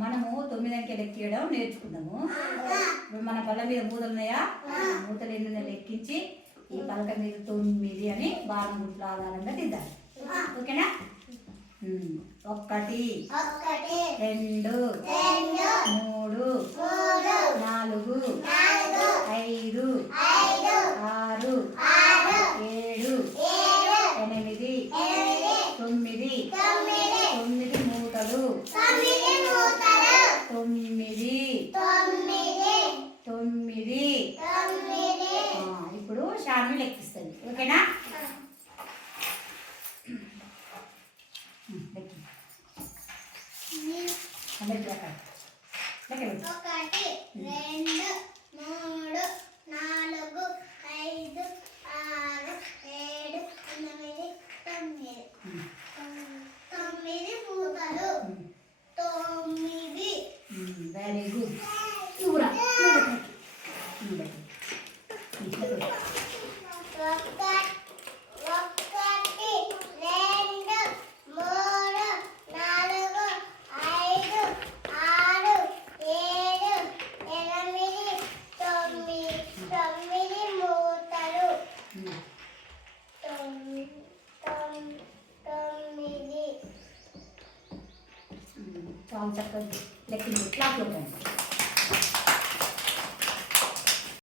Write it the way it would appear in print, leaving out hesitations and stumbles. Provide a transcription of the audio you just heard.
మనము 9 అంకె లెక్కియడం నేర్చుకుందాము. ఇప్పుడు మన పళ్ళ మీద మూతలు ఉన్నాయా, మూతలు ఎన్ని లెక్కించి ఈ పలక మీద 9 అని బాణం గుట్లు ఆధారంగా దిద్దాలి. ఓకేనా? 1 2 3 4 5 6 7 8 9 మూతలు 9. ఇప్పుడు షాను లెక్కిస్తుంది. ఓకేనా? లెక్కి 1 2 3 4 5 6 7 8 9 మూతలు 9. Very good. చూరా చాలా చక్కగా లెక్కింది. క్లాస్ లో